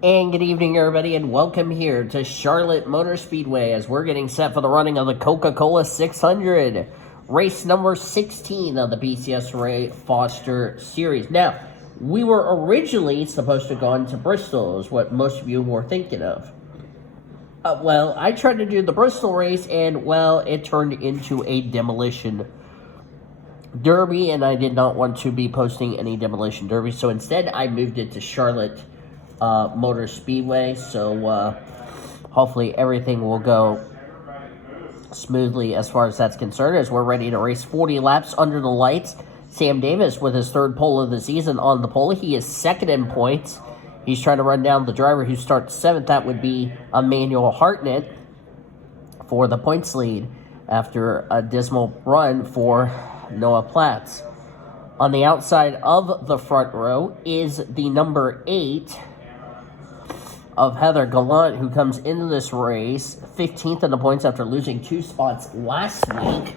And good evening, everybody, and welcome here to Charlotte Motor Speedway as we're getting set for the running of the Coca-Cola 600, race number 16 of the PCSRA Foster Series. Now, we were originally supposed to go into Bristol, is what most of you were thinking of. Well, I tried to do the Bristol race, and, well, it turned into a demolition derby, and I did not want to be posting any demolition derby, so instead I moved it to Charlotte Motor Speedway, so hopefully everything will go smoothly as far as that's concerned, as we're ready to race 40 laps under the lights. Sam Davis with his third pole of the season on the pole. He is second in points. He's trying to run down the driver who starts seventh. That would be Emmanuel Hartnett for the points lead after a dismal run for Noah Platts. On the outside of the front row is the number 8 of Heather Gallant, who comes into this race 15th in the points after losing 2 spots last week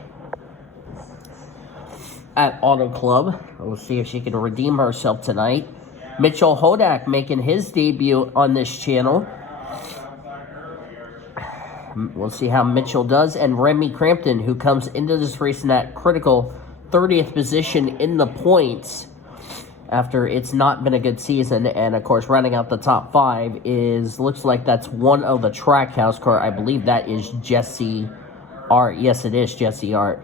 at Auto Club. We'll see if she can redeem herself tonight. Mitchell Hodak making his debut on this channel. We'll see how Mitchell does. And Remy Crampton, who comes into this race in that critical 30th position in the points after it's not been a good season. And, of course, rounding out the top 5 looks like that's one of the Trackhouse car. I believe that is Jesse Art. Yes, it is Jesse Art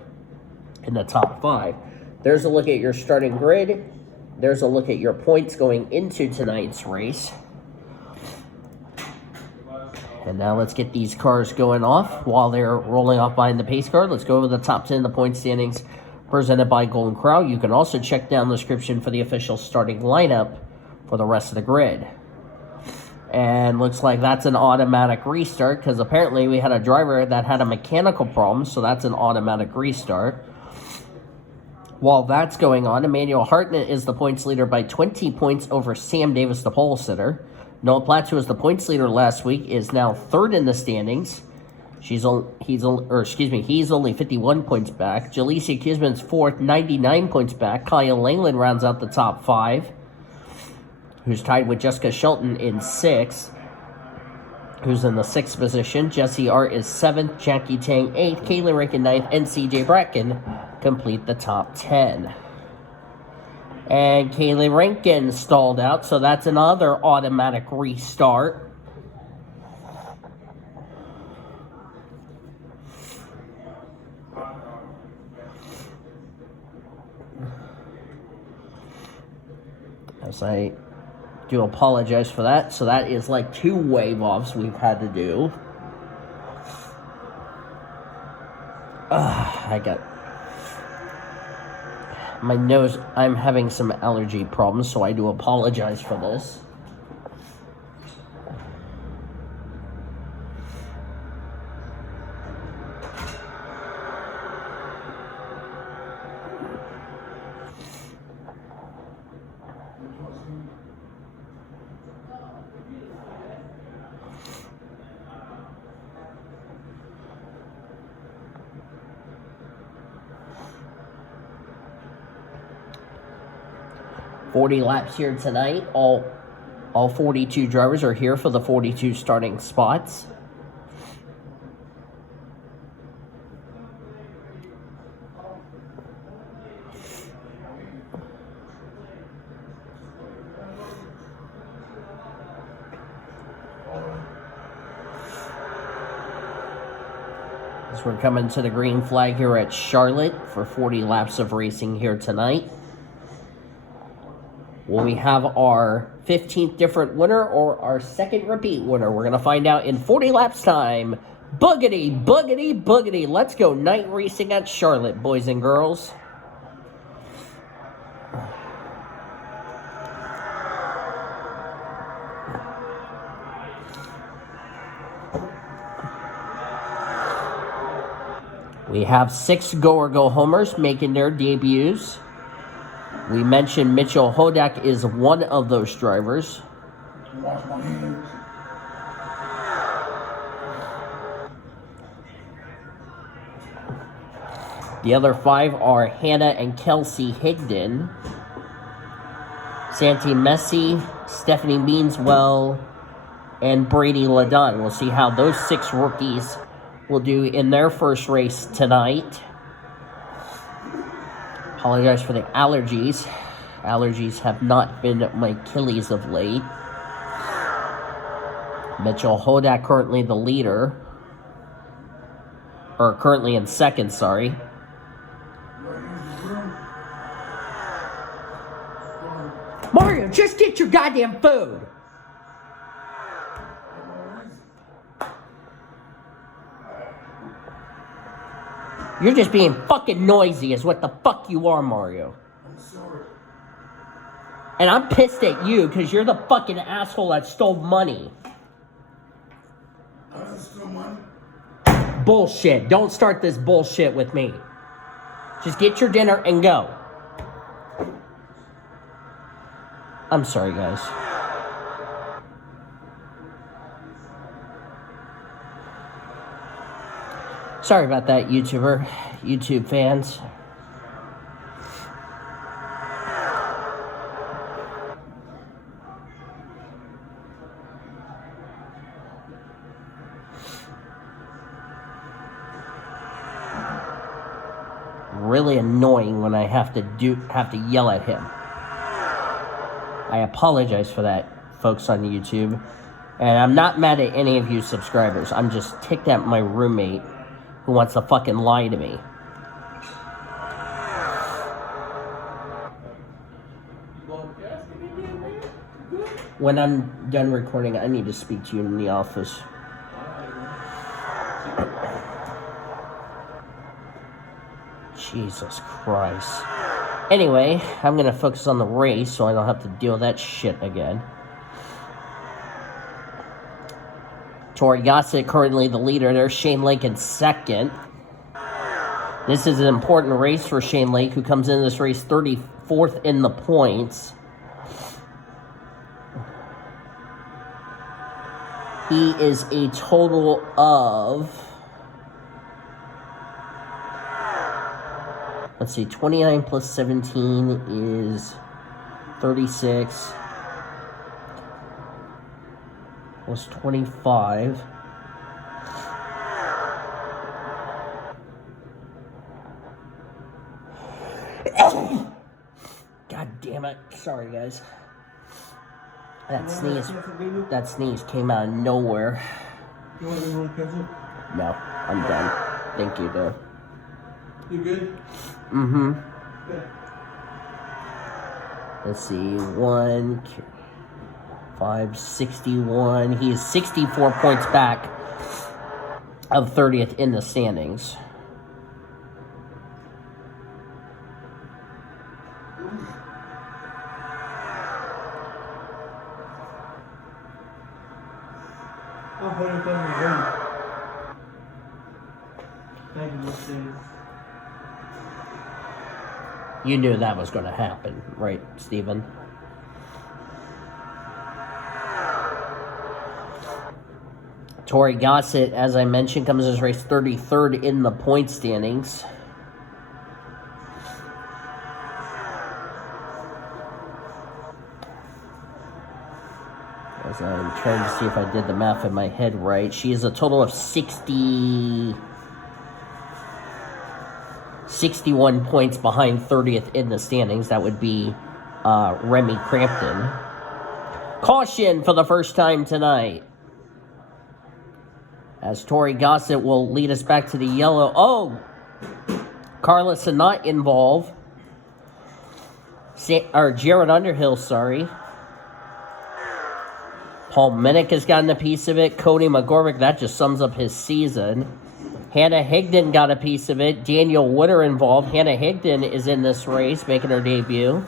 in the top 5. There's a look at your starting grid. There's a look at your points going into tonight's race. And now let's get these cars going off while they're rolling off behind the pace car. Let's go over the top 10 in the point standings presented by Golden Crow. You can also check down the description for the official starting lineup for the rest of the grid. And looks like that's an automatic restart because apparently we had a driver that had a mechanical problem, so that's an automatic restart. While that's going on, Emmanuel Hartnett is the points leader by 20 points over Sam Davis, the pole sitter. Noah Platts, who was the points leader last week, is now third in the standings. He's only 51 points back. Jaleesa Kisman's fourth, 99 points back. Kyle Langland rounds out the top 5, who's tied with Jessica Shelton in 6th, who's in the 6th position. Jesse Art is 7th, Jackie Tang 8th, Kayla Rankin 9th, and CJ Bracken complete the top 10. And Kayla Rankin stalled out, so that's another automatic restart. As I do apologize for that. So that is like 2 wave offs we've had to do. I got my nose. I'm having some allergy problems, so I do apologize for this. $40 laps here tonight. All 42 drivers are here for the 42 starting spots. As we're coming to the green flag here at Charlotte for 40 laps of racing here tonight. Will we have our 15th different winner or our second repeat winner? We're going to find out in 40 laps time. Boogity, boogity, boogity. Let's go night racing at Charlotte, boys and girls. We have 6 go-or-go-homers making their debuts. We mentioned Mitchell Hodak is one of those drivers. Wash my hands. The other 5 are Hannah and Kelsey Higdon, Santi Messi, Stephanie Beanswell, and Brady Ladon. We'll see how those 6 rookies will do in their first race tonight. Apologize for the allergies. Allergies have not been my Achilles of late. Mitchell Hodak currently the leader. Or currently in second, sorry. Mario, just get your goddamn food! You're just being fucking noisy is what the fuck you are, Mario. I'm sorry. And I'm pissed at you because you're the fucking asshole that stole money. I didn't steal money. Bullshit. Don't start this bullshit with me. Just get your dinner and go. I'm sorry, guys. Sorry about that, YouTube fans. Really annoying when I have to yell at him. I apologize for that, folks on YouTube. And I'm not mad at any of you subscribers. I'm just ticked at my roommate who wants to fucking lie to me. When I'm done recording, I need to speak to you in the office. Jesus Christ. Anyway, I'm going to focus on the race so I don't have to deal with that shit again. Tori Gossett currently the leader. There's Shane Lake in second. This is an important race for Shane Lake, who comes into this race 34th in the points. He is a total of... Let's see, 29 plus 17 is 36. Plus 25. God damn it. Sorry, guys. That sneeze came out of nowhere. You want to cancel? No, I'm done. Thank you, though. You good? Mm-hmm. Yeah. Let's see, 561. He is 64 points back of 30th in the standings. I'll hold it down. Thank you, Mercedes. You knew that was going to happen, right, Steven? Tori Gossett, as I mentioned, comes in this race 33rd in the point standings. As I'm trying to see if I did the math in my head right. She is a total of 61 points behind 30th in the standings. That would be Remy Crampton. Caution for the first time tonight, as Tori Gossett will lead us back to the yellow. Oh! Carla Sanat involved. Jared Underhill, sorry. Paul Minnick has gotten a piece of it. Cody McGormick, that just sums up his season. Hannah Higdon got a piece of it. Daniel Wooder involved. Hannah Higdon is in this race, making her debut.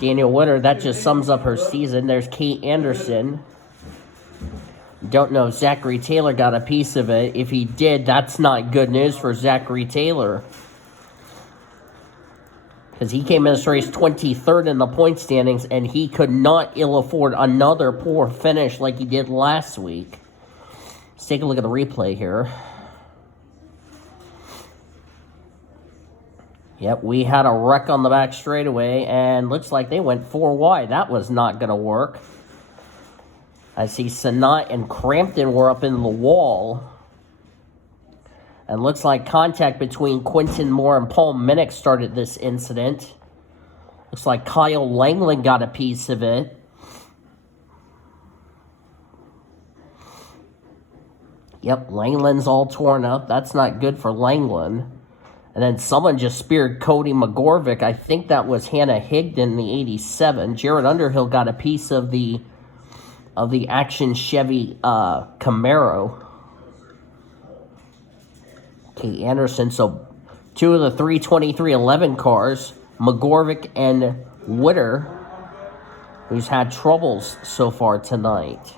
Daniel Wooder, that just sums up her season. There's Kate Anderson. Don't know if Zachary Taylor got a piece of it. If he did, that's not good news for Zachary Taylor, because he came in this race 23rd in the point standings, and he could not ill afford another poor finish like he did last week. Let's take a look at the replay here. Yep, we had a wreck on the back straightaway, and looks like they went 4 wide. That was not going to work. I see Sanat and Crampton were up in the wall. And looks like contact between Quinton Moore and Paul Minnick started this incident. Looks like Kyle Langland got a piece of it. Yep, Langland's all torn up. That's not good for Langland. And then someone just speared Cody McGorvick. I think that was Hannah Higdon, the 87. Jared Underhill got a piece of the Action Chevy Camaro. Okay, Anderson. So 2 of the 32311 cars, McGorvick and Witter, who's had troubles so far tonight.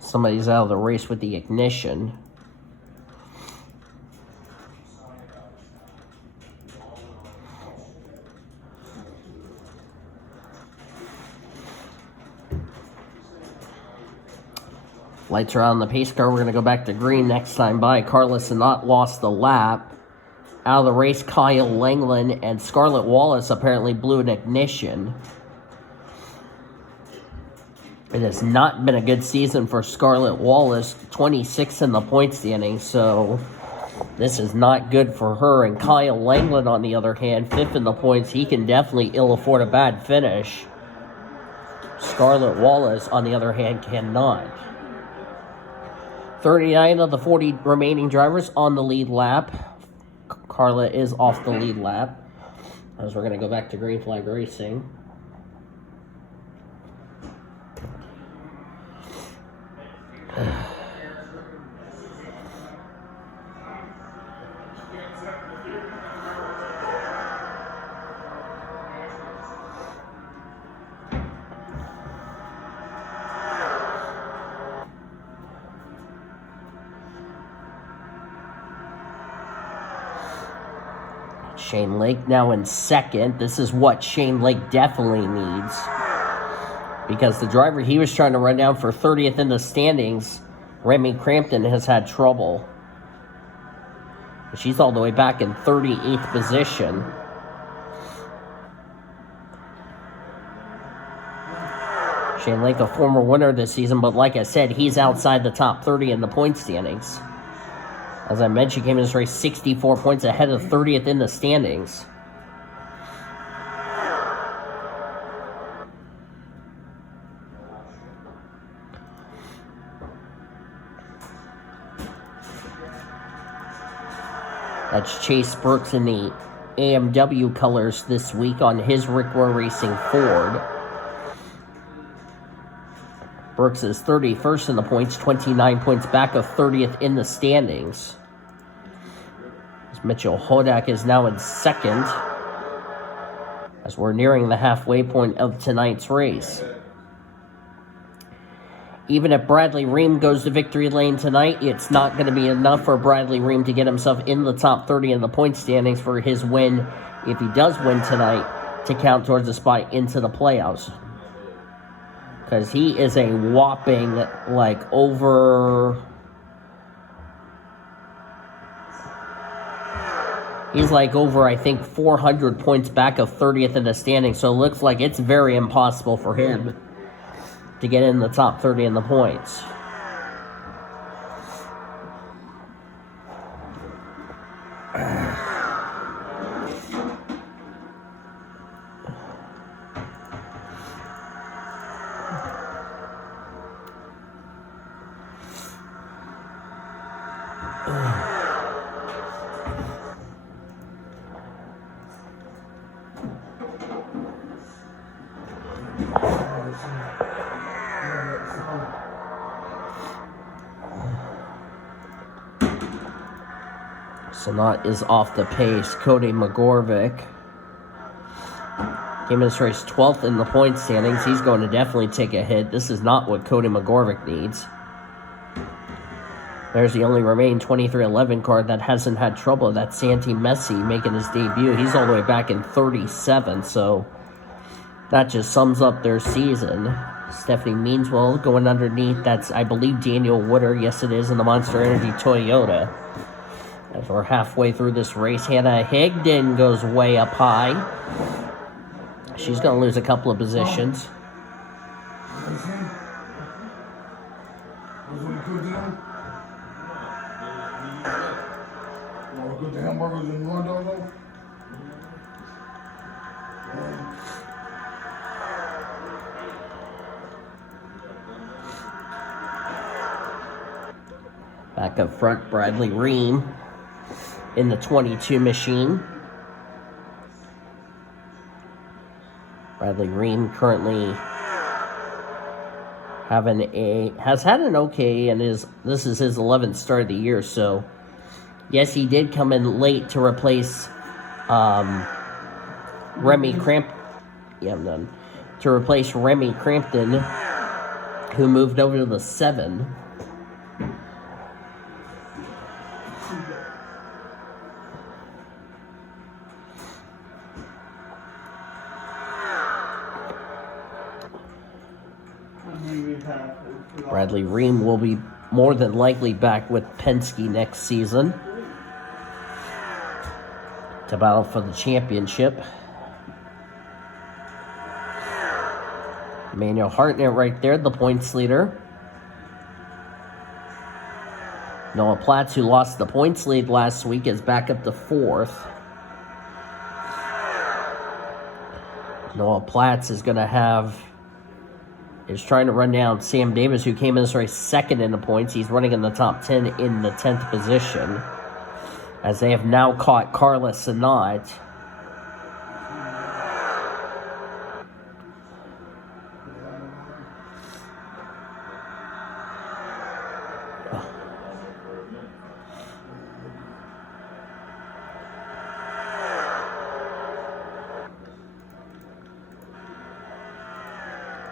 Somebody's out of the race with the ignition. Lights are on the pace car. We're going to go back to green next time by. Carlos Sanat lost the lap. Out of the race, Kyle Langland and Scarlett Wallace apparently blew an ignition. It has not been a good season for Scarlett Wallace, 26th in the point standing, so this is not good for her. And Kyle Langland, on the other hand, 5th in the points. He can definitely ill afford a bad finish. Scarlett Wallace, on the other hand, cannot. 39 of the 40 remaining drivers on the lead lap. Carla is off the lead lap, as we're going to go back to green flag racing. Shane Lake now in second. This is what Shane Lake definitely needs, because the driver he was trying to run down for 30th in the standings, Remy Crampton, has had trouble. She's all the way back in 38th position. Shane Lake, a former winner this season, but like I said, he's outside the top 30 in the point standings. As I mentioned, came in this race 64 points ahead of 30th in the standings. That's Chase Brooks in the AMW colors this week on his Rick Rowe Racing Ford. Brooks is 31st in the points, 29 points back of 30th in the standings. Mitchell Hodak is now in second, as we're nearing the halfway point of tonight's race. Even if Bradley Ream goes to victory lane tonight, it's not going to be enough for Bradley Ream to get himself in the top 30 in the point standings for his win, if he does win tonight, to count towards a spot into the playoffs. Because he is a whopping, He's over, I think, 400 points back of 30th in the standings. So it looks like it's very impossible for him to get in the top 30 in the points. Sanat is off the pace. Cody McGorvick came in this race 12th in the point standings. He's going to definitely take a hit. This is not what Cody McGorvick needs. There's the only remaining 2311 card that hasn't had trouble. That's Santi Messi making his debut. He's all the way back in 37, so that just sums up their season. Stephanie Meanswell going underneath. That's, I believe, Daniel Wooder. Yes, it is, in the Monster Energy Toyota. As we're halfway through this race, Hannah Higdon goes way up high. She's going to lose a couple of positions. Back up front, Bradley Ream in the 22 machine. Bradley Ream currently has had an okay, and this is his 11th start of the year. So yes, he did come in late to replace Remy Crampton. Yeah, I'm done. To replace Remy Crampton, who moved over to the 7. Bradley Ream will be more than likely back with Penske next season to battle for the championship. Emmanuel Hartnett right there, the points leader. Noah Platts, who lost the points lead last week, is back up to 4th. Noah Platts is trying to run down Sam Davis, who came in this race 2nd in the points. He's running in the top 10 in the 10th position, as they have now caught Carla Sinat.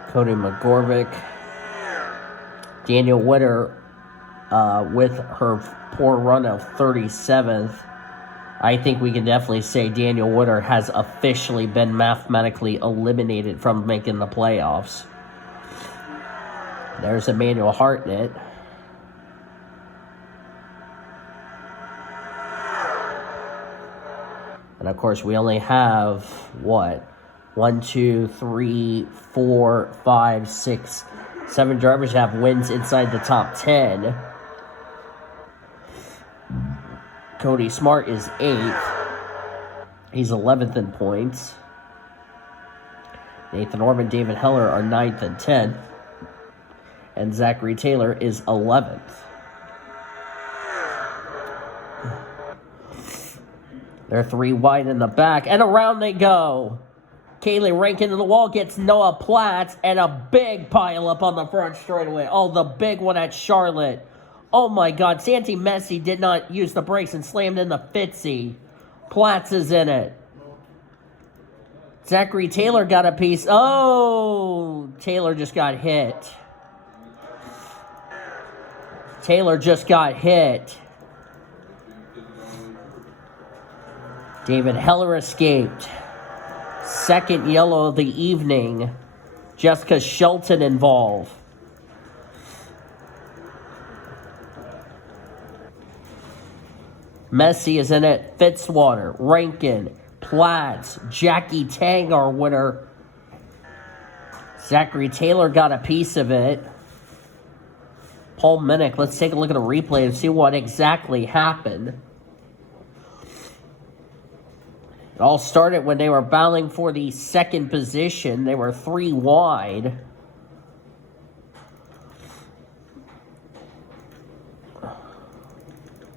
Cody McGorvick. Daniel Witter with her poor run of 37th. I think we can definitely say Daniel Witter has officially been mathematically eliminated from making the playoffs. There's Emmanuel Hartnett. And of course, we only have, 1, 2, 3, 4, 5, 6, 7 drivers have wins inside the top 10. Cody Smart is 8th. He's 11th in points. Nathan Orban, David Heller are 9th and 10th. And Zachary Taylor is 11th. They're 3 wide in the back, and around they go. Kaylee Rankin to the wall, gets Noah Platts, and a big pile up on the front straightaway. Oh, the big one at Charlotte. Oh my God, Santi Messi did not use the brakes and slammed in the Fitzy. Platts is in it. Zachary Taylor got a piece. Oh, Taylor just got hit. Taylor just got hit. David Heller escaped. 2nd yellow of the evening. Jessica Shelton involved. Messi is in it. Fitzwater, Rankin, Platts, Jackie Tang, our winner. Zachary Taylor got a piece of it. Paul Minnick, let's take a look at a replay and see what exactly happened. It all started when they were battling for the 2nd position. They were 3 wide.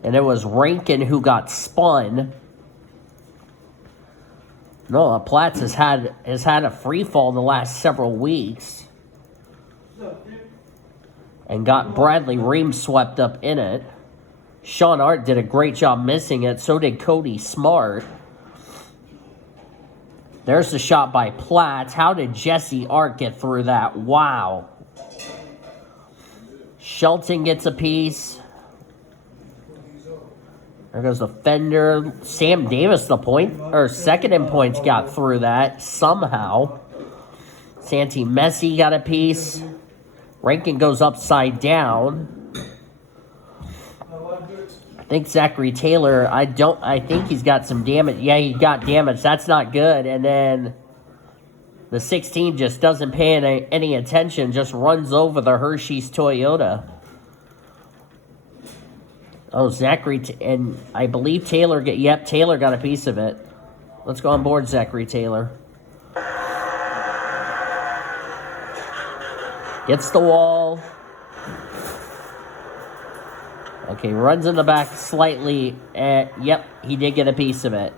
And it was Rankin who got spun. Noah Platts has had a free fall the last several weeks. And got Bradley Ream swept up in it. Sean Art did a great job missing it. So did Cody Smart. There's the shot by Platts. How did Jesse Art get through that? Wow. Shelton gets a piece. There goes the fender. Sam Davis, the 2nd in points, got through that somehow. Santi Messi got a piece. Rankin goes upside down. I think Zachary Taylor, I think he's got some damage. Yeah, he got damage. That's not good. And then the 16 just doesn't pay any attention, just runs over the Hershey's Toyota. Oh, Zachary, and I believe Taylor, Taylor got a piece of it. Let's go on board, Zachary Taylor. Gets the wall. Okay, runs in the back slightly. Yep, he did get a piece of it.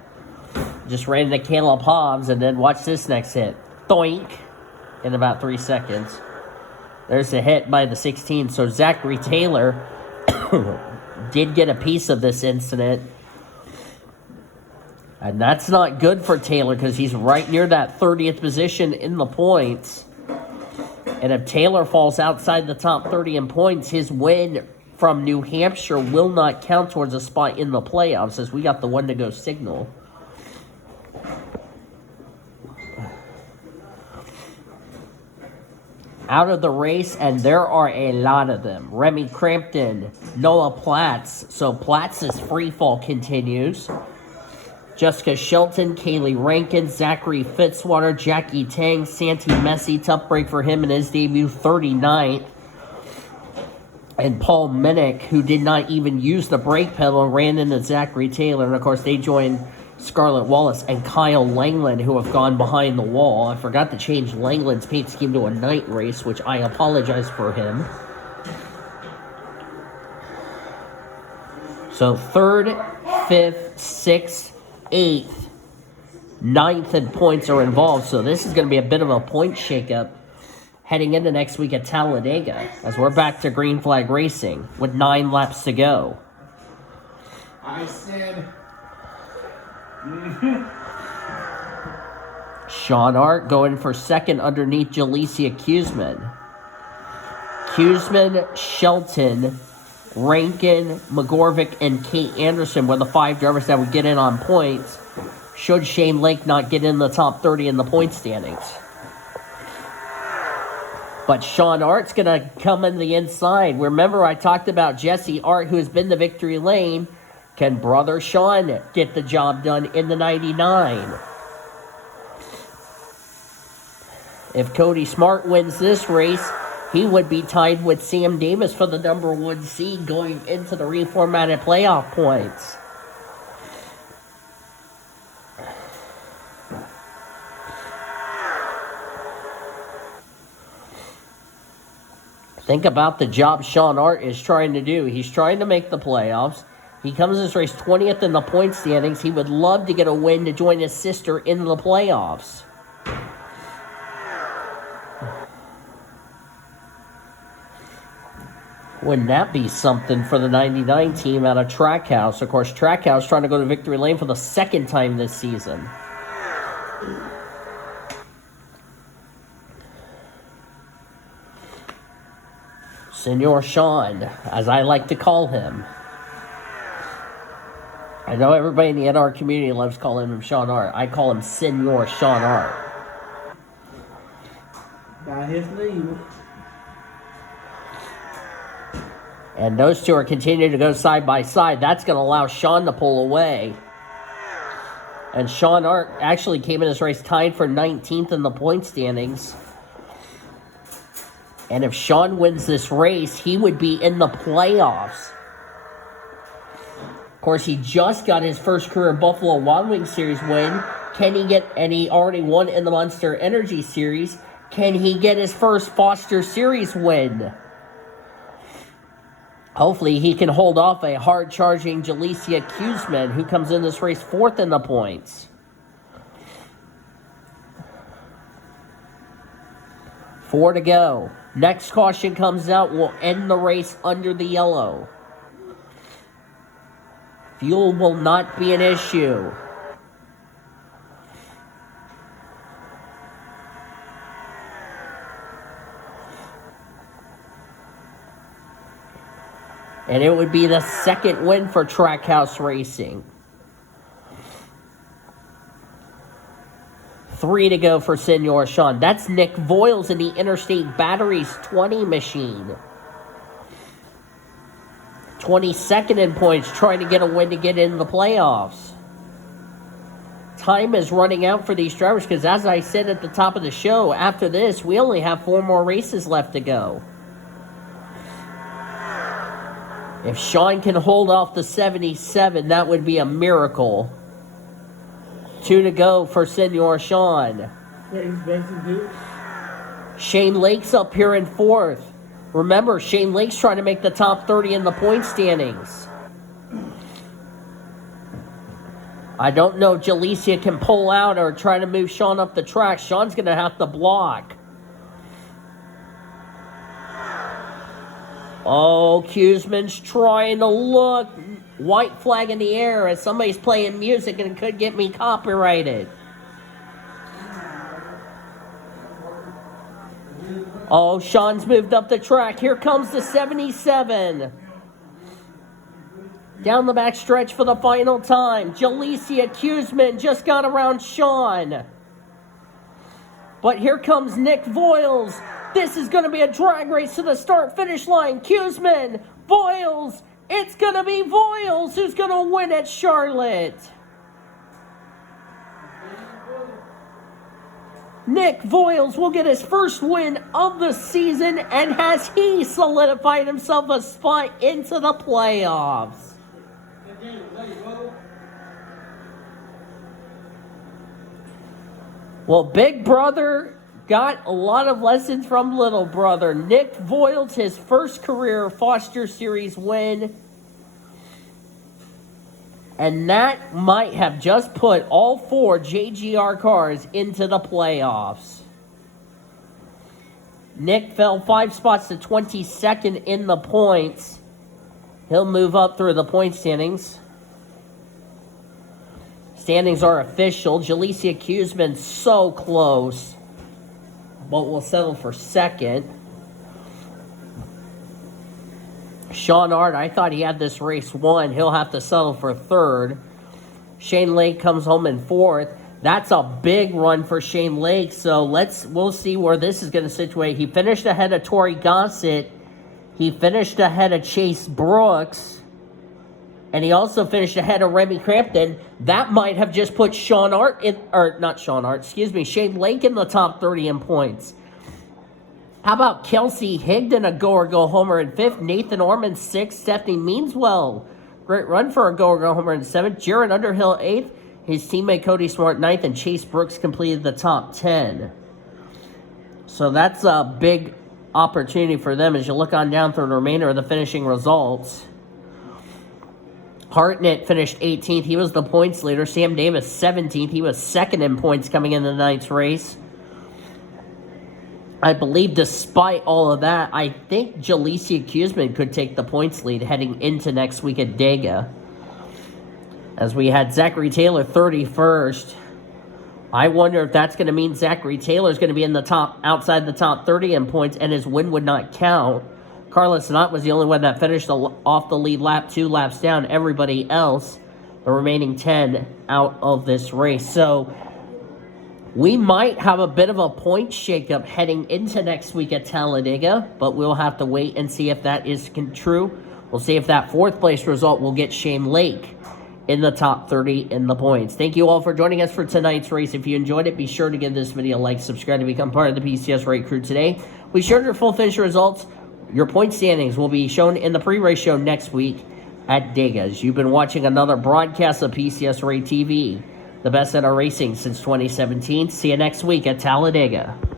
Just ran into Caleb Hobbs, and then watch this next hit. Doink! In about 3 seconds. There's the hit by the 16. So Zachary Taylor did get a piece of this incident. And that's not good for Taylor because he's right near that 30th position in the points. And if Taylor falls outside the top 30 in points, his win from New Hampshire will not count towards a spot in the playoffs, as we got the one to go signal. Out of the race, and there are a lot of them. Remy Crampton, Noah Platts. So Platts' free fall continues. Jessica Shelton, Kaylee Rankin, Zachary Fitzwater, Jackie Tang, Santi Messi. Tough break for him in his debut, 39th. And Paul Minnick, who did not even use the brake pedal and ran into Zachary Taylor. And, of course, they joined Scarlett Wallace and Kyle Langland, who have gone behind the wall. I forgot to change Langland's paint scheme to a night race, which I apologize for him. So 3rd, 5th, 6th, 8th, 9th, and points are involved. So this is going to be a bit of a point shakeup heading into next week at Talladega, as we're back to green flag racing with 9 laps to go. I said... Sean Hart going for second underneath Jalecia Kuzman. Kuzman, Shelton, Rankin, McGorvick, and Kate Anderson were the 5 drivers that would get in on points should Shane Lake not get in the top 30 in the point standings. But Sean Art's going to come in the inside. Remember, I talked about Jesse Art, who has been to victory lane. Can brother Sean get the job done in the 99? If Cody Smart wins this race, he would be tied with Sam Davis for the number 1 seed going into the reformatted playoff points. Think about the job Sean Art is trying to do. He's trying to make the playoffs. He comes in this race 20th in the point standings. He would love to get a win to join his sister in the playoffs. Wouldn't that be something for the 99 team out of Trackhouse? Of course, Trackhouse trying to go to victory lane for the 2nd time this season. Senor Sean, as I like to call him. I know everybody in the NR community loves calling him Sean Art. I call him Senor Sean Art. Got his name. And those two are continuing to go side by side. That's going to allow Sean to pull away. And Sean Art actually came in this race tied for 19th in the point standings. And if Sean wins this race, he would be in the playoffs. Of course, he just got his first career Buffalo Wild Wings Series win. Can he get, and he already won in the Monster Energy Series. Can he get his first Foster Series win? Hopefully, he can hold off a hard-charging Jalecia Kuzman, who comes in this race 4th in the points. 4 to go. Next caution comes out, will end the race under the yellow. Fuel will not be an issue. And it would be the 2nd win for Trackhouse Racing. 3 to go for Senor Sean. That's Nick Voiles in the Interstate Batteries 20 machine. 22nd in points, trying to get a win to get in the playoffs. Time is running out for these drivers because, as I said at the top of the show, after this, we only have 4 more races left to go. If Sean can hold off the 77, that would be a miracle. 2 to go for Senor Sean. Shane Lake's up here in 4th. Remember, Shane Lake's trying to make the top 30 in the point standings. I don't know if Jalicia can pull out or try to move Sean up the track. Sean's going to have to block. Oh, Kuzman's trying to look. White flag in the air as somebody's playing music and it could get me copyrighted. Oh, Sean's moved up the track. Here comes the 77. Down the back stretch for the final time. Jalicia Kuzman just got around Sean. But here comes Nick Voiles. This is going to be a drag race to the start-finish line. Kuzman, Voiles. It's going to be Voiles who's going to win at Charlotte. Nick Voiles will get his first win of the season, and has he solidified himself a spot into the playoffs. Well, Big Brother got a lot of lessons from Little Brother. Nick Voiles, his first career Foster Series win. And that might have just put all 4 JGR cars into the playoffs. Nick fell 5 spots to 22nd in the points. He'll move up through the point standings. Standings are official. Jalicia Kuzman so close, but will settle for 2nd. Sean Art, I thought he had this race won. He'll have to settle for 3rd. Shane Lake comes home in 4th. That's a big run for Shane Lake, so we'll see where this is going to situate. He finished ahead of Torrey Gossett. He finished ahead of Chase Brooks. And he also finished ahead of Remy Crampton. That might have just put Shane Lake in the top 30 in points. How about Kelsey Higdon, a go-or-go homer in 5th. Nathan Orman, 6th. Stephanie Meanswell, great run for a go-or-go homer in 7th. Jared Underhill, 8th. His teammate Cody Smart, 9th. And Chase Brooks completed the top 10. So that's a big opportunity for them as you look on down through the remainder of the finishing results. Hartnett finished 18th. He was the points leader. Sam Davis, 17th. He was 2nd in points coming into the night's race. I believe despite all of that, I think Jalicia Kuzman could take the points lead heading into next week at Dega. As we had Zachary Taylor 31st. I wonder if that's going to mean Zachary Taylor is going to be in the outside the top 30 in points, and his win would not count. Carlos Knott was the only one that finished off the lead lap, 2 laps down. Everybody else, the remaining 10, out of this race. So we might have a bit of a point shakeup heading into next week at Talladega, but we'll have to wait and see if that is true. We'll see if that 4th place result will get Shane Lake in the top 30 in the points. Thank you all for joining us for tonight's race. If you enjoyed it, be sure to give this video a like, subscribe to become part of the PCSRA crew today. We shared your full finish results. Your point standings will be shown in the pre-race show next week at Degas. You've been watching another broadcast of PCSRA TV, the best in our racing since 2017. See you next week at Talladega.